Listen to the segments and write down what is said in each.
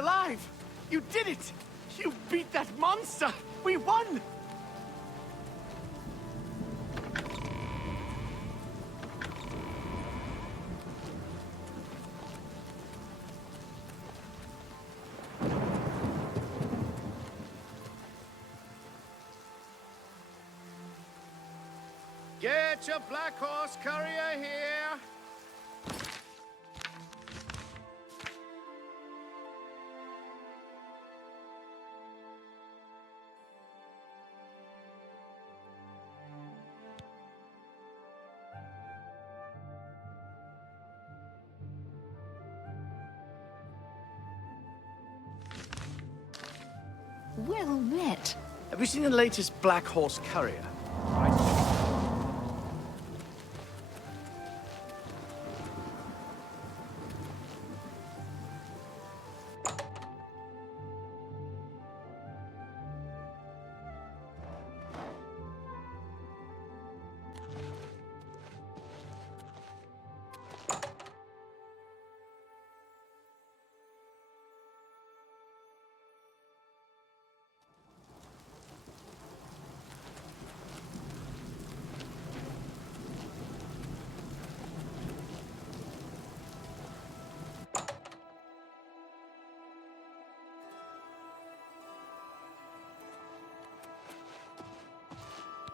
alive! You did it! You beat that monster! We won! Get your Black Horse courier here! Well met. Have you seen the latest Black Horse courier?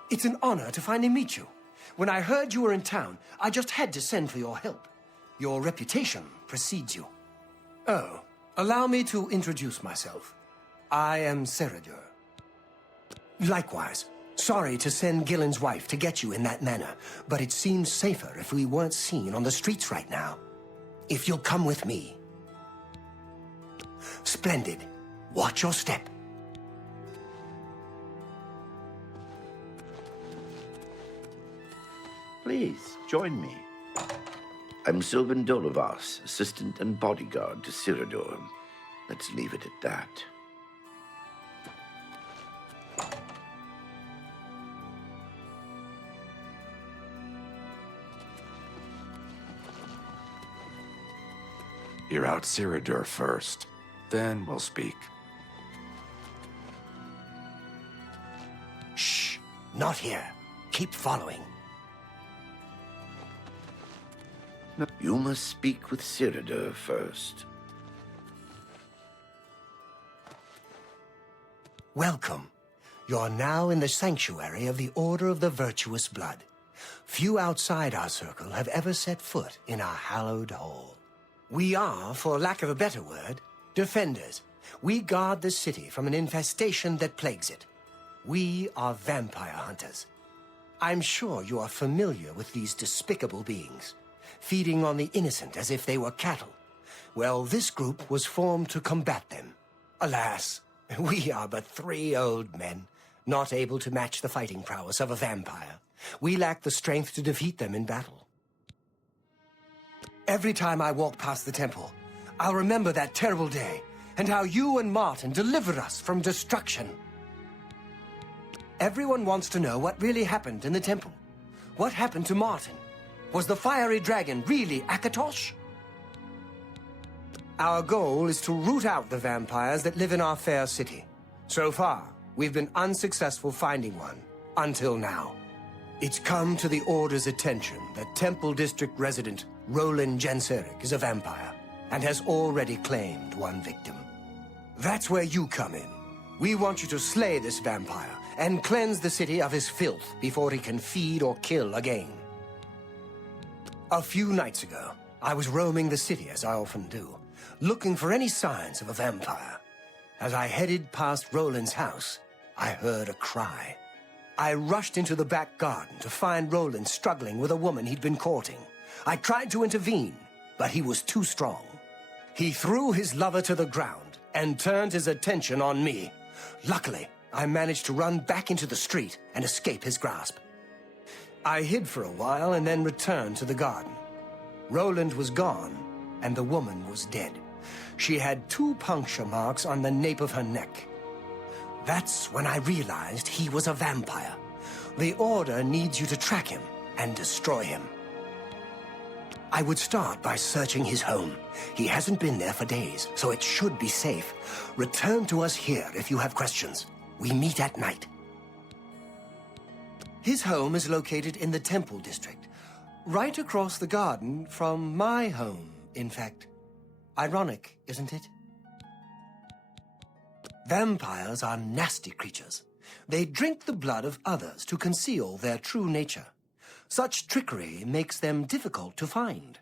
It's an honor to finally meet you. When I heard you were in town, I just had to send for your help. Your reputation precedes you. Oh, allow me to introduce myself. I am Ceradur. Likewise, sorry to send Gillen's wife to get you in that manner, but it seems safer if we weren't seen on the streets right now. If you'll come with me. Splendid. Watch your step. Please, join me. I'm Sylvan Dolovas, assistant and bodyguard to Ceradur. Let's leave it at that. Hear out Ceradur first. Then we'll speak. Shh. Not here. Keep following. You must speak with Ceradur first. Welcome. You're now in the sanctuary of the Order of the Virtuous Blood. Few outside our circle have ever set foot in our hallowed hall. We are, for lack of a better word, defenders. We guard the city from an infestation that plagues it. We are vampire hunters. I'm sure you are familiar with these despicable beings, feeding on the innocent as if they were cattle. Well, this group was formed to combat them. Alas, we are but 3 old men, not able to match the fighting prowess of a vampire. We lack the strength to defeat them in battle. Every time I walk past the temple, I'll remember that terrible day, and how you and Martin delivered us from destruction. Everyone wants to know what really happened in the temple. What happened to Martin? Was the fiery dragon really Akatosh? Our goal is to root out the vampires that live in our fair city. So far, we've been unsuccessful finding one, until now. It's come to the Order's attention that Temple District resident Roland Genseric is a vampire, and has already claimed one victim. That's where you come in. We want you to slay this vampire, and cleanse the city of his filth before he can feed or kill again. A few nights ago, I was roaming the city as I often do, looking for any signs of a vampire. As I headed past Roland's house, I heard a cry. I rushed into the back garden to find Roland struggling with a woman he'd been courting. I tried to intervene, but he was too strong. He threw his lover to the ground and turned his attention on me. Luckily, I managed to run back into the street and escape his grasp. I hid for a while and then returned to the garden. Roland was gone, and the woman was dead. She had 2 puncture marks on the nape of her neck. That's when I realized he was a vampire. The Order needs you to track him and destroy him. I would start by searching his home. He hasn't been there for days, so it should be safe. Return to us here if you have questions. We meet at night. His home is located in the Temple District, right across the garden from my home, in fact. Ironic, isn't it? Vampires are nasty creatures. They drink the blood of others to conceal their true nature. Such trickery makes them difficult to find.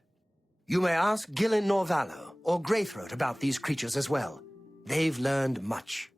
You may ask Gillen Norvallo or Greythroat about these creatures as well. They've learned much.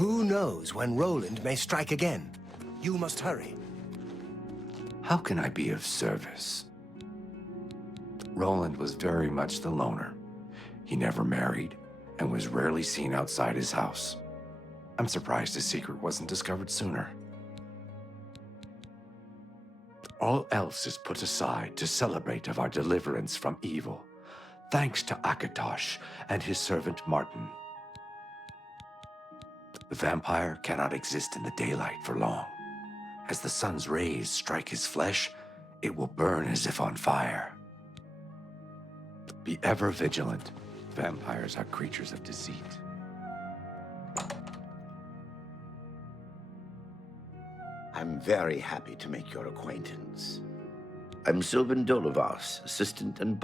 Who knows when Roland may strike again? You must hurry. How can I be of service? Roland was very much the loner. He never married and was rarely seen outside his house. I'm surprised his secret wasn't discovered sooner. All else is put aside to celebrate of our deliverance from evil, thanks to Akatosh and his servant Martin. The vampire cannot exist in the daylight for long. As the sun's rays strike his flesh, it will burn as if on fire. Be ever vigilant. Vampires are creatures of deceit. I'm very happy to make your acquaintance. I'm Sylvan Dolovas, assistant and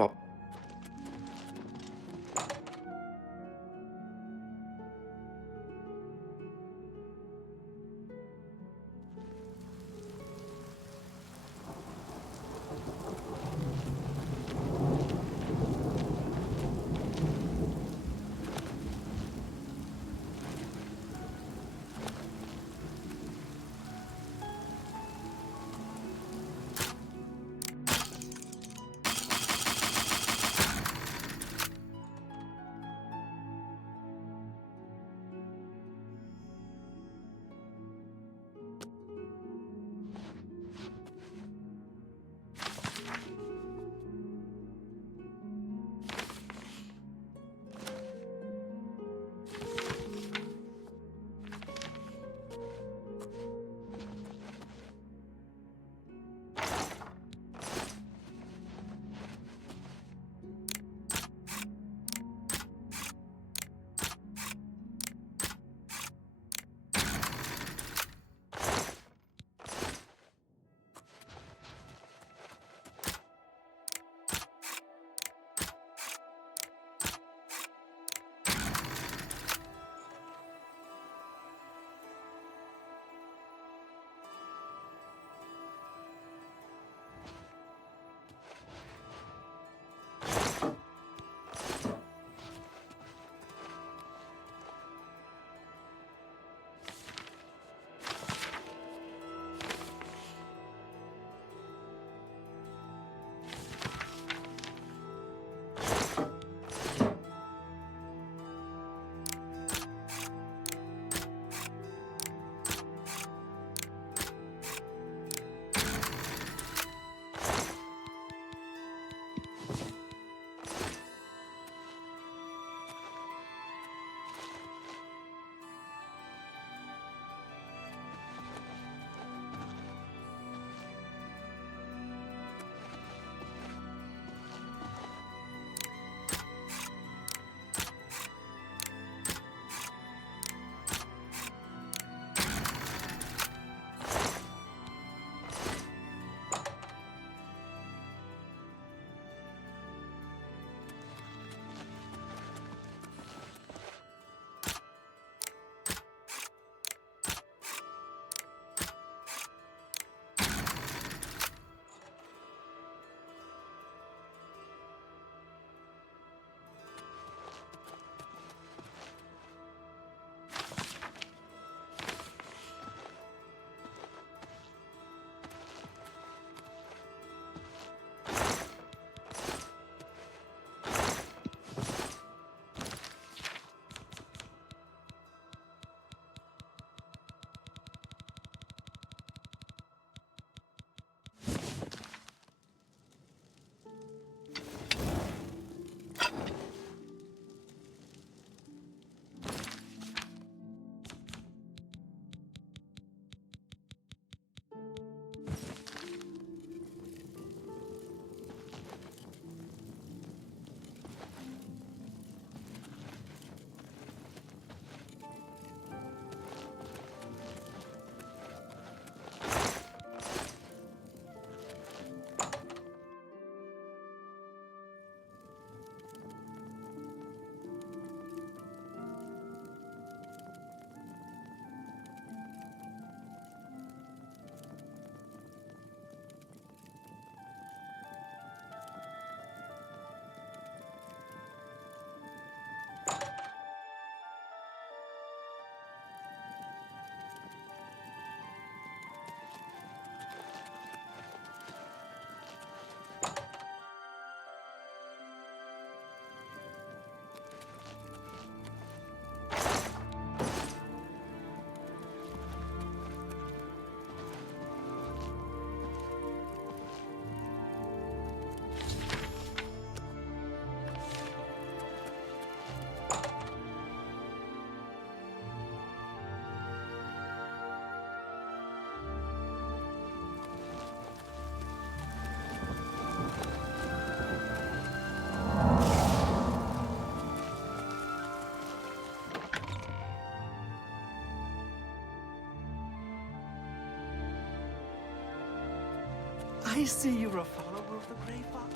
I see you're a follower of the Grey Fox.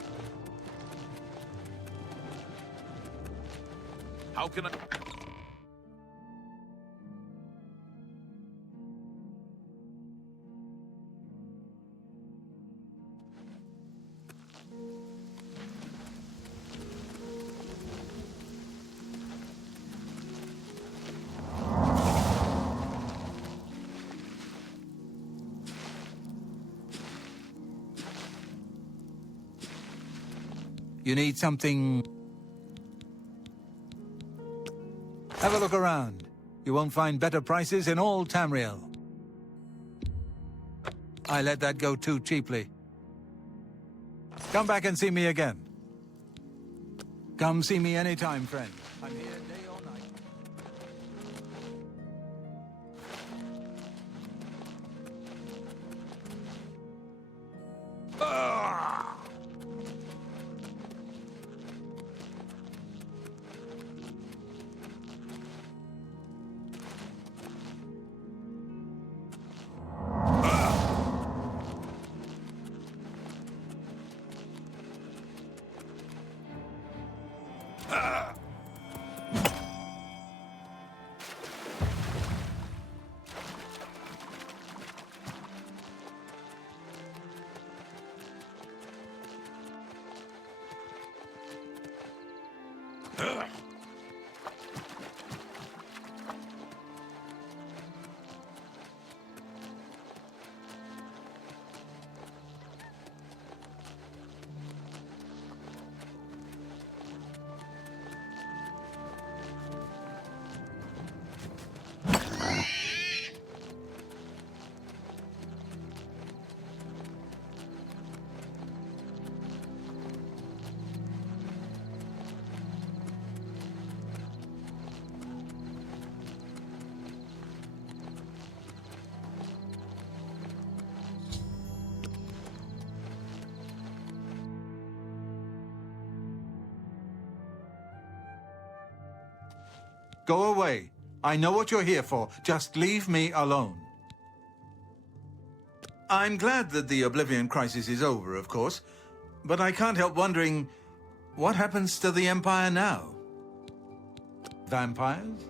How can I... You need something... Have a look around. You won't find better prices in all Tamriel. I let that go too cheaply. Come back and see me again. Come see me anytime, friend. I'm here day or night. Go away. I know what you're here for. Just leave me alone. I'm glad that the Oblivion crisis is over, of course, but I can't help wondering, what happens to the Empire now? Vampires?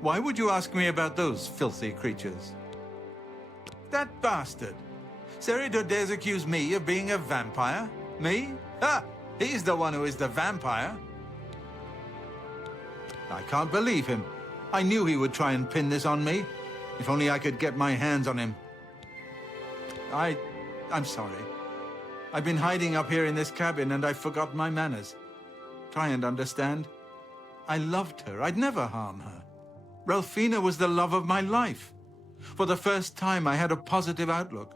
Why would you ask me about those filthy creatures? That bastard! Seridor dares accuse me of being a vampire? Me? Ha! He's the one who is the vampire. I can't believe him. I knew he would try and pin this on me. If only I could get my hands on him. I'm sorry. I've been hiding up here in this cabin and I forgot my manners. Try and understand. I loved her. I'd never harm her. Ralphina was the love of my life. For the first time, I had a positive outlook.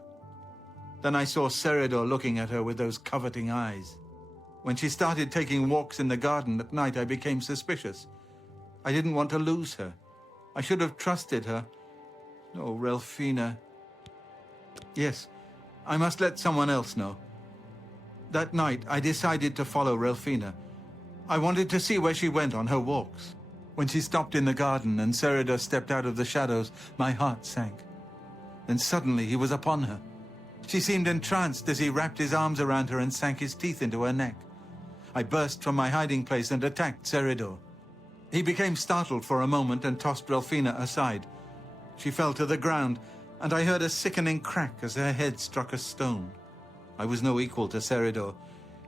Then I saw Seridor looking at her with those coveting eyes. When she started taking walks in the garden at night, I became suspicious. I didn't want to lose her. I should have trusted her. Oh, Ralphina. Yes, I must let someone else know. That night, I decided to follow Ralphina. I wanted to see where she went on her walks. When she stopped in the garden and Seridor stepped out of the shadows, my heart sank. Then suddenly he was upon her. She seemed entranced as he wrapped his arms around her and sank his teeth into her neck. I burst from my hiding place and attacked Seridor. He became startled for a moment and tossed Ralphina aside. She fell to the ground, and I heard a sickening crack as her head struck a stone. I was no equal to Seridor.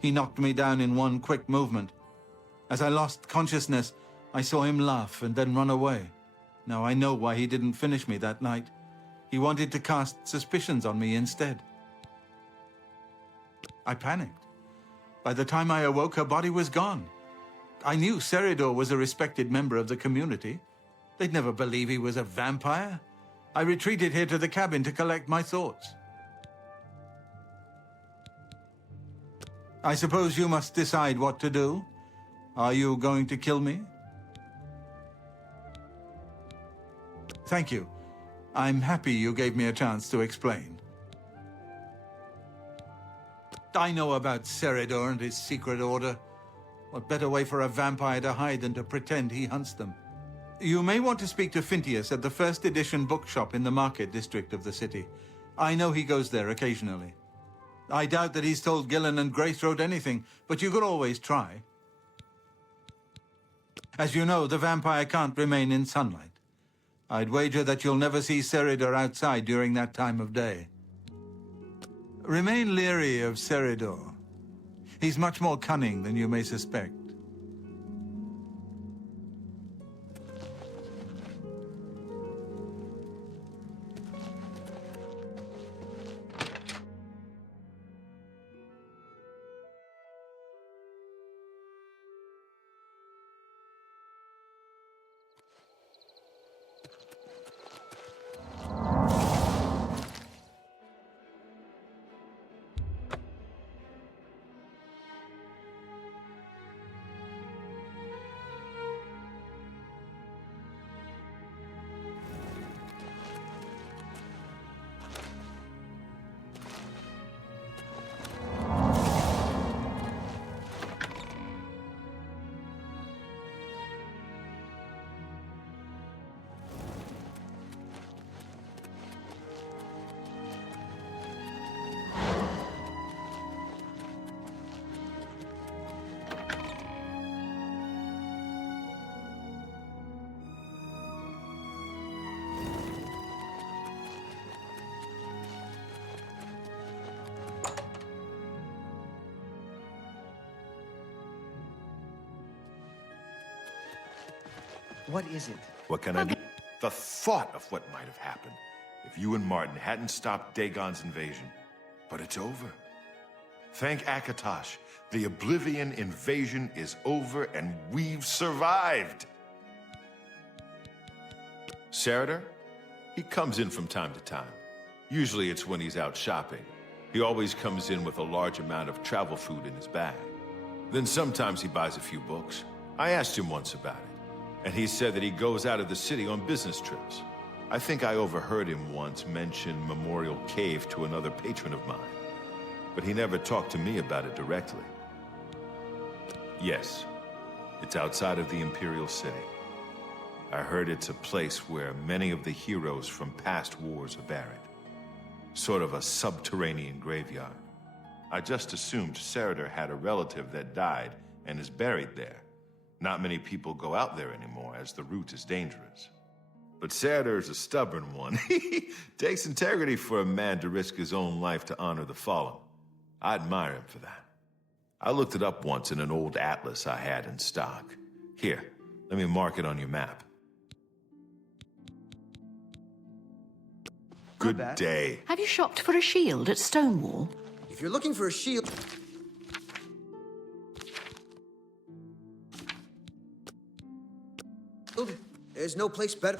He knocked me down in one quick movement. As I lost consciousness, I saw him laugh and then run away. Now I know why he didn't finish me that night. He wanted to cast suspicions on me instead. I panicked. By the time I awoke, her body was gone. I knew Seridor was a respected member of the community. They'd never believe he was a vampire. I retreated here to the cabin to collect my thoughts. I suppose you must decide what to do. Are you going to kill me? Thank you. I'm happy you gave me a chance to explain. I know about Seridor and his secret order. What better way for a vampire to hide than to pretend he hunts them? You may want to speak to Phintius at the first edition bookshop in the market district of the city. I know he goes there occasionally. I doubt that he's told Gillen and Greythroat anything, but you could always try. As you know, the vampire can't remain in sunlight. I'd wager that you'll never see Seridor outside during that time of day. Remain leery of Seridor. He's much more cunning than you may suspect. What is it? What can I do? The thought of what might have happened if you and Martin hadn't stopped Dagon's invasion. But it's over. Thank Akatosh. The Oblivion invasion is over and we've survived. Seridor? He comes in from time to time. Usually it's when he's out shopping. He always comes in with a large amount of travel food in his bag. Then sometimes he buys a few books. I asked him once about it, and he said that he goes out of the city on business trips. I think I overheard him once mention Memorial Cave to another patron of mine, but he never talked to me about it directly. Yes, it's outside of the Imperial City. I heard it's a place where many of the heroes from past wars are buried. Sort of a subterranean graveyard. I just assumed Seridor had a relative that died and is buried there. Not many people go out there anymore, as the route is dangerous. But Seridor's a stubborn one. Takes integrity for a man to risk his own life to honor the fallen. I admire him for that. I looked it up once in an old atlas I had in stock. Here, let me mark it on your map. Good day. Have you shopped for a shield at Stonewall? If you're looking for a shield... There's no place better...